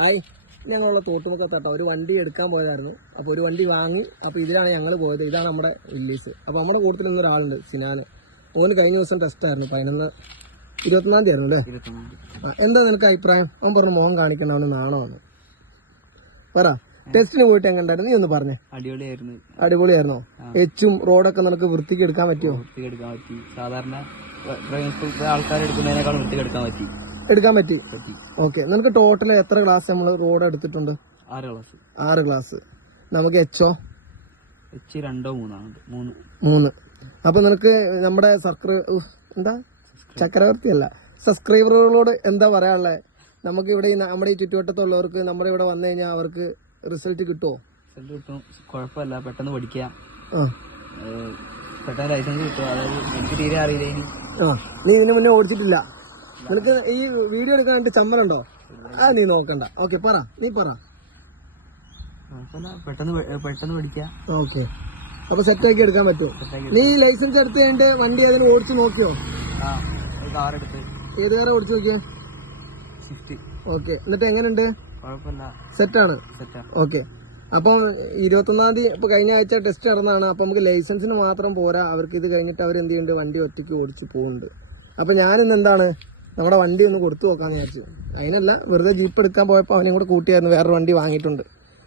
Hi. ഞങ്ങളുള്ള തോട്ടുമുക്കത്താട്ടോ. ഒരു വണ്ടി എടുക്കാൻ പോയതായിരുന്നു. അപ്പോൾ ഒരു വണ്ടി വാങ്ങി. അപ്പോൾ ഇതിലാണ് ഞങ്ങൾ പോയത്. ഇതാണ് നമ്മുടെ വില്ലേജ്. അപ്പോൾ നമ്മുടെ കൂട്ടത്തിൽ ഇന്ന് ഒരാളുണ്ട് സിനാന്. ഓന് കഴിഞ്ഞ ദിവസം ടെസ്റ്റ് ആയിരുന്നു. പതിനൊന്ന് ഇരുപത്തൊന്നാം തീയതി ആയിരുന്നു അല്ലേ എന്താ നിനക്ക് അഭിപ്രായം? അവൻ പറഞ്ഞു മോഹം കാണിക്കണം അവന് നാണമാണ്. പറ. ടെസ്റ്റിന് പോയിട്ട് എങ്ങണ്ടായിരുന്നു നീ ഒന്ന് പറഞ്ഞേ. അടിപൊളിയായിരുന്നു. അടിപൊളിയായിരുന്നോ? എച്ചും റോഡൊക്കെ നിനക്ക് വൃത്തിക്ക് എടുക്കാൻ പറ്റിയോ? വൃത്തിക്ക് എടുക്കാൻ പറ്റി. സാധാരണ ഡ്രൈവിംഗ് വൃത്തിക്ക് വൃത്തിക്കെടുക്കാൻ പറ്റി. എടുക്കാൻ പറ്റി? ഓക്കെ നമുക്ക് ടോട്ടൽ എത്ര ക്ലാസ് നമ്മൾ റോഡ് എടുത്തിട്ടുണ്ട്? ആറ് ക്ലാസ് ആറ് ക്ലാസ് നമുക്ക് എച്ചോ എച്ച് രണ്ടോ മൂന്നാണ് മൂന്ന്. മൂന്ന്. അപ്പൊ നിനക്ക് നമ്മുടെ സർക്ര എന്താ? ചക്രവർത്തി അല്ല. സബ്സ്ക്രൈബറുകളോട് എന്താ പറയാനുള്ളത് നമുക്ക് ഇവിടെ നമ്മുടെ ഈ ചുറ്റുവട്ടത്തുള്ളവർക്ക് നമ്മുടെ ഇവിടെ വന്നു കഴിഞ്ഞാൽ അവർക്ക് റിസൾട്ട് കിട്ടുമോ റിസൾട്ട് കിട്ടും. കുഴപ്പമില്ല. പെട്ടെന്ന് പഠിക്കാം. പെട്ടെന്ന് ലൈസൻസ് കിട്ടും. അതായത് എനിക്ക് തീരെ അറിയില്ല ഇനി. ആ. നീ ഇതിനു മുന്നേ ഓടിച്ചിട്ടില്ല. നിനക്ക് ഈ വീഡിയോ എടുക്കാൻ വേണ്ടി ചമ്മലുണ്ടോ? ആ നീ നോക്കണ്ട. ഓക്കെ പറ. നീ പറ. പെട്ടെന്ന് പെട്ടെന്ന് പഠിക്കാം ഓക്കെ. അപ്പൊ സെറ്റാക്കി എടുക്കാൻ പറ്റുമോ നീ ലൈസൻസ് എടുത്ത് കഴിഞ്ഞിട്ട് വണ്ടി അതിന് ഓടിച്ചു നോക്കിയോ? ഏത് കാറ ഓടിച്ചു നോക്കിയേ? ഓക്കെ. എന്നിട്ട് എങ്ങനെയുണ്ട്? സെറ്റാണ് സെറ്റാ ഓക്കെ. അപ്പം ഇരുപത്തൊന്നാം തീയതി ഇപ്പൊ കഴിഞ്ഞ ആഴ്ച ടെസ്റ്റ് നടന്നതാണ്. അപ്പൊ നമുക്ക് ലൈസൻസിന് മാത്രം പോരാ. അവർക്ക് ഇത് കഴിഞ്ഞിട്ട് അവർ എന്ത് ചെയ്യുന്നുണ്ട്? വണ്ടി ഒറ്റയ്ക്ക് ഓടിച്ചു പോകുന്നുണ്ട് അപ്പൊ ഞാനിന്ന് എന്താണ്? നമ്മുടെ വണ്ടി ഒന്ന് കൊടുത്തു നോക്കാന്ന് വിചാരിച്ചു. അതിനല്ല വെറുതെ ജീപ്പ് എടുക്കാൻ പോയപ്പോൾ അവനെയും കൂടെ കൂട്ടിയായിരുന്നു വേറൊരു വണ്ടി വാങ്ങിയിട്ടുണ്ട്.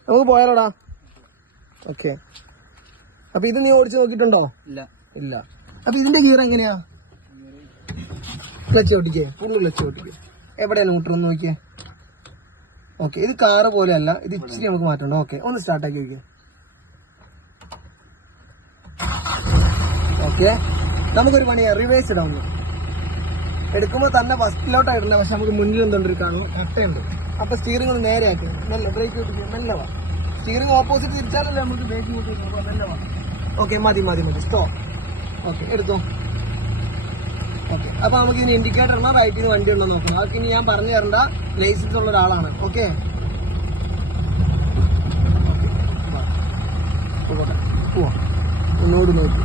നമുക്ക് പോയാലോടാ? ഓക്കെ അപ്പൊ ഇത് നീ ഓടിച്ചു നോക്കിയിട്ടുണ്ടോ? ഇല്ല. ഇല്ല. അപ്പൊ ഇതിന്റെ ഗിയർ എങ്ങനെയാ? ക്ലച്ച് ഓട്ടിക്കേ ഫുള്ള് ക്ലച്ച് ഓട്ടിക്കേ. എവിടെയാണ് ന്യൂട്രൽ ഒന്ന് നോക്കിയേ? ഓക്കെ ഇത് കാറ് പോലെയല്ല ഇത് ഇച്ചിരി നമുക്ക് മാറ്റണ്ട? ഓക്കെ ഒന്ന് സ്റ്റാർട്ട് ആക്കി നോക്കിയേ. ഓക്കെ നമുക്കൊരു പണിയാ റിവേഴ്സ് ഇടാം ഒന്ന്. എടുക്കുമ്പോൾ തന്നെ ഫസ്റ്റിലോട്ടാണ് ഇടുന്നത് പക്ഷെ നമുക്ക് മുന്നിൽ എന്തുണ്ട് കാണും. അട്ടയുണ്ട് അപ്പൊ സ്റ്റിയറിംഗ് ഒന്ന് നേരെ ആക്കി മെല്ലെ ബ്രേക്ക് ഓട്ടിക്കുക മെല്ലെ വാ. സ്റ്റിയറിംഗ് ഓപ്പോസിറ്റ് തിരിച്ചാലല്ലേ നമുക്ക് ബ്രേക്ക് കൂട്ടി മെല്ലെ വാ. ഓക്കെ മതി മതി മതി. സ്റ്റോ ഓക്കെ എടുത്തോ. ഓക്കെ അപ്പൊ നമുക്ക് ഇനി ഇൻഡിക്കേറ്റർ ഇടണം? റൈറ്റിൽ നിന്ന് വണ്ടി ഉണ്ടോ നോക്കണം. അതൊക്കെ ഇനി ഞാൻ പറഞ്ഞു തരണ്ട. ലൈസൻസ് ഉള്ള ഒരാളാണ്. ഓക്കെ ഒന്നുകൂടി നോക്കി.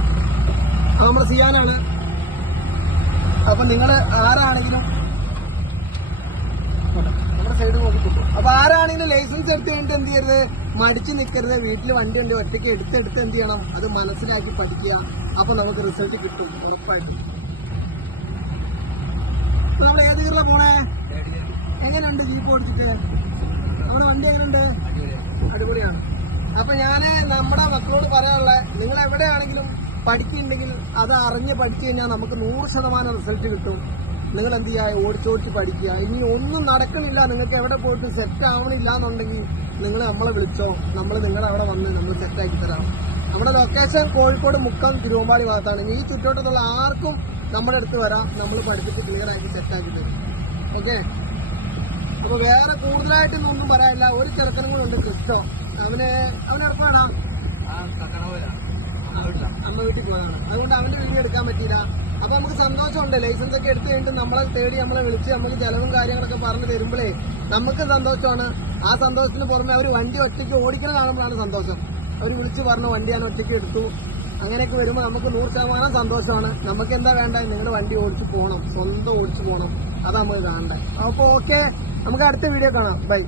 ആ നമ്മുടെ സിയാനാണ്. അപ്പൊ നിങ്ങൾ ആരാണെങ്കിലും. നമ്മുടെ സൈഡ് നോക്കി കിട്ടും അപ്പൊ ആരാണെങ്കിലും ലൈസൻസ് എടുത്ത് കഴിഞ്ഞിട്ട് എന്ത് ചെയ്യരുത്? മടിച്ചു നിൽക്കരുത് വീട്ടിൽ വണ്ടി ഉണ്ട് ഒറ്റയ്ക്ക് എടുത്തെടുത്ത് എന്ത് ചെയ്യണം? അത് മനസ്സിലാക്കി പഠിക്കുക. അപ്പൊ നമുക്ക് റിസൾട്ട് കിട്ടും ഉറപ്പായിട്ടും. നമ്മൾ ഏത് കീറില പോണേ? എങ്ങനെയുണ്ട് ജീപ്പ് ഓടിച്ചിട്ട്? നമ്മുടെ വണ്ടി എങ്ങനെയുണ്ട്? അടിപൊളിയാണ്. അപ്പൊ ഞാൻ നമ്മുടെ മക്കളോട് പറയാനുള്ള നിങ്ങൾ എവിടെയാണെങ്കിലും പഠിക്കുന്നുണ്ടെങ്കിൽ അത് അറിഞ്ഞ് പഠിച്ചു കഴിഞ്ഞാൽ നമുക്ക് നൂറ് ശതമാനം റിസൾട്ട് കിട്ടും. നിങ്ങൾ എന്ത് ചെയ്യുക? ഓടിച്ചോടിച്ച് പഠിക്കുക. ഇനി ഒന്നും നടക്കണില്ല. നിങ്ങൾക്ക് എവിടെ പോയിട്ട് സെറ്റ് ആവണില്ല എന്നുണ്ടെങ്കിൽ നിങ്ങൾ നമ്മളെ വിളിച്ചോ. നമ്മൾ നിങ്ങളുടെ അവിടെ വന്ന് നമ്മൾ സെറ്റാക്കി തരാം. നമ്മുടെ ലൊക്കേഷൻ കോഴിക്കോട് മുക്കം തിരുവമ്പാടി ഭാഗത്താണ്. ഈ ചുറ്റോട്ടത്തുള്ള ആർക്കും നമ്മുടെ അടുത്ത് വരാം. നമ്മൾ പഠിപ്പിച്ച് ക്ലിയർ ആക്കി സെറ്റാക്കി തരും. ഓക്കെ അപ്പോൾ വേറെ കൂടുതലായിട്ടൊന്നും ഒന്നും പറയാനില്ല. ഒരു ചെറുക്കനും കൂടെ ഉണ്ട് ക്രിസ്റ്റോ അവന് അവന് ഇറങ്ങാടാ അമ്മ വീട്ടിൽ പോയതാണ്. അതുകൊണ്ട് അവന്റെ വീഡിയോ എടുക്കാൻ പറ്റിയില്ല. അപ്പൊ നമുക്ക് സന്തോഷമുണ്ട്. ലൈസൻസ് ഒക്കെ എടുത്തു കഴിഞ്ഞിട്ട് നമ്മളെ തേടി നമ്മളെ വിളിച്ച് നമുക്ക് ചെലവും കാര്യങ്ങളൊക്കെ പറഞ്ഞു തരുമ്പോഴേ നമുക്ക് സന്തോഷമാണ്. ആ സന്തോഷത്തിന് പുറമെ അവർ വണ്ടി ഒറ്റയ്ക്ക് ഓടിക്കണം കാണുമ്പോഴാണ് സന്തോഷം. അവർ വിളിച്ച് പറഞ്ഞു വണ്ടി ഞാൻ ഒറ്റയ്ക്ക് എടുത്തു. അങ്ങനെയൊക്കെ വരുമ്പോൾ നമുക്ക് നൂറ് ശതമാനം സന്തോഷമാണ്. നമുക്ക് എന്താ വേണ്ട? നിങ്ങൾ വണ്ടി ഓടിച്ചു പോകണം സ്വന്തം ഓടിച്ചു പോകണം അതാ നമുക്ക് കാണണ്ടേ. അപ്പോൾ ഓക്കെ നമുക്ക് അടുത്ത വീഡിയോ കാണാം. ബൈ